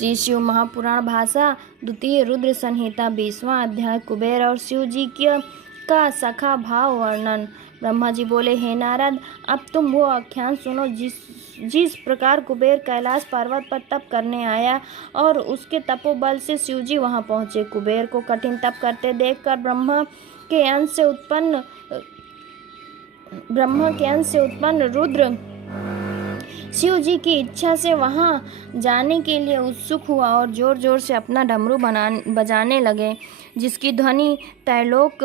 श्री शिव महापुराण भाषा द्वितीय रुद्र संहिता 20वां अध्याय कुबेर और शिव जी का सखा भाव वर्णन। ब्रह्मा जी बोले, हे नारद, अब तुम वो आख्यान सुनो जिस प्रकार कुबेर कैलाश पर्वत पर तप करने आया और उसके तपोबल से शिव जी वहां पहुंचे। कुबेर को कठिन तप करते देखकर ब्रह्मा के अंश से उत्पन्न रुद्र शिव जी की इच्छा से वहां जाने के लिए उत्सुक हुआ और जोर जोर से अपना डमरू बजाने लगे, जिसकी ध्वनि त्रिलोक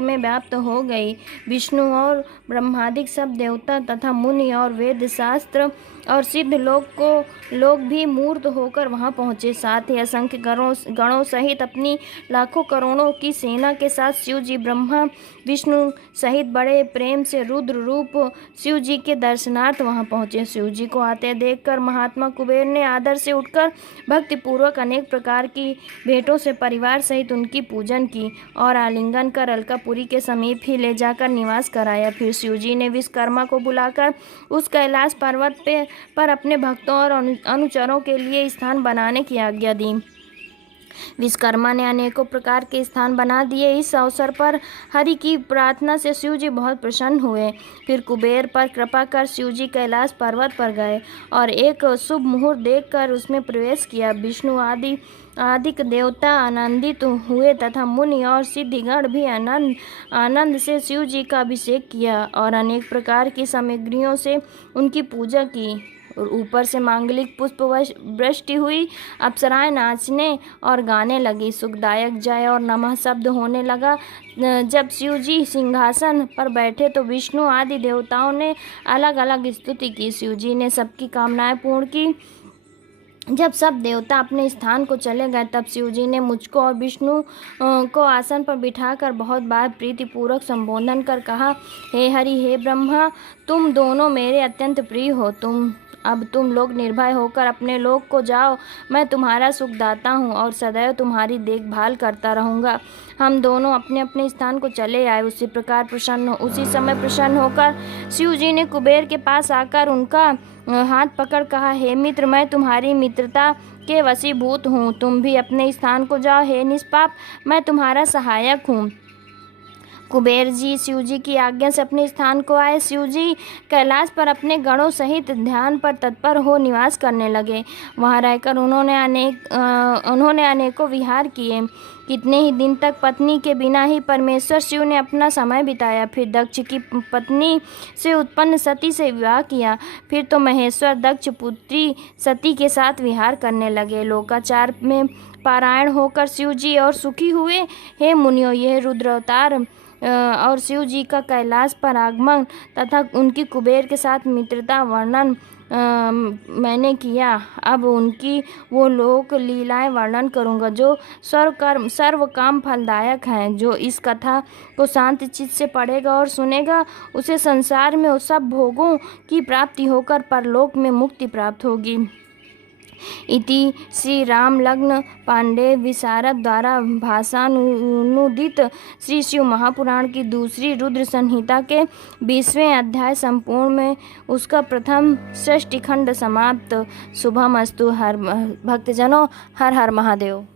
में व्याप्त हो गई। विष्णु और ब्रह्मादिक सब देवता तथा मुनि और वेद शास्त्र और सिद्ध लोग भी मूर्त होकर वहां पहुंचे। साथ ही असंख्य गणों सहित अपनी लाखों करोड़ों की सेना के साथ शिव जी ब्रह्मा विष्णु सहित बड़े प्रेम से रुद्र रूप शिव जी के दर्शनार्थ वहां पहुंचे। शिव जी को आते देखकर महात्मा कुबेर ने आदर से उठकर भक्ति पूर्वक अनेक प्रकार की भेंटों से परिवार सहित उनकी पूजन की और आलिंगन कर अलकापुरी के समीप ही ले जाकर निवास कराया। फिर शिव जी ने विश्वकर्मा को बुलाकर उस कैलाश पर्वत पर अपने भक्तों और अनुचरों के लिए स्थान बनाने की आज्ञा दी। विश्वकर्मा ने अनेकों प्रकार के स्थान बना दिए। इस अवसर पर हरि की प्रार्थना से शिव जी बहुत प्रसन्न हुए। फिर कुबेर पर कृपा कर शिव जी कैलाश पर्वत पर गए और एक शुभ मुहूर्त देखकर उसमें प्रवेश किया। विष्णु आदि देवता आनंदित हुए तथा मुनि और सिद्धिगण भी आनंद से शिव जी का अभिषेक किया और अनेक प्रकार की सामग्रियों से उनकी पूजा की। और ऊपर से मांगलिक पुष्प वृष्टि हुई। अप्सराएं नाचने और गाने लगी। सुखदायक जय और नमः शब्द होने लगा। जब शिव जी सिंहासन पर बैठे तो विष्णु आदि देवताओं ने अलग अलग स्तुति की। शिव जी ने सबकी कामनाएं पूर्ण की। जब सब देवता अपने स्थान को चले गए तब शिव जी ने मुझको और विष्णु को आसन पर बिठाकर बहुत बार प्रीतिपूर्वक संबोधन कर कहा, हे हरि, हे ब्रह्मा, तुम दोनों मेरे अत्यंत प्रिय हो। अब तुम लोग निर्भय होकर अपने लोक को जाओ। मैं तुम्हारा सुखदाता हूँ और सदैव तुम्हारी देखभाल करता रहूँगा। हम दोनों अपने अपने स्थान को चले आए। उसी समय प्रसन्न होकर शिव जी ने कुबेर के पास आकर उनका हाथ पकड़ कहा, हे मित्र, मैं तुम्हारी मित्रता के वशीभूत हूँ। तुम भी अपने स्थान को जाओ। हे निष्पाप, मैं तुम्हारा सहायक हूँ। कुबेर जी शिव जी की आज्ञा से अपने स्थान को आए। शिव जी कैलाश पर अपने गणों सहित ध्यान पर तत्पर हो निवास करने लगे। वहां रहकर उन्होंने अनेकों विहार किए। कितने ही दिन तक पत्नी के बिना ही परमेश्वर शिव ने अपना समय बिताया। फिर दक्ष की पत्नी से उत्पन्न सती से विवाह किया। फिर तो महेश्वर दक्ष पुत्री सती के साथ विहार करने लगे। लोकाचार में पारायण होकर शिव जी और सुखी हुए। हे मुनियों, यह रुद्रावतार और शिव जी का कैलाश पर आगमन तथा उनकी कुबेर के साथ मित्रता वर्णन मैंने किया। अब उनकी वो लोक लीलाएं वर्णन करूंगा जो सर्व काम फलदायक हैं। जो इस कथा को शांत चित्त से पढ़ेगा और सुनेगा, उसे संसार में उस सब भोगों की प्राप्ति होकर परलोक में मुक्ति प्राप्त होगी। इति श्री राम लग्न पांडे विशारद द्वारा भाषानुदित श्री शिव महापुराण की दूसरी रुद्र संहिता के 20वें अध्याय संपूर्ण में उसका प्रथम षष्ठी खंड समाप्त। शुभमस्तु। हर भक्तजनों, हर हर महादेव।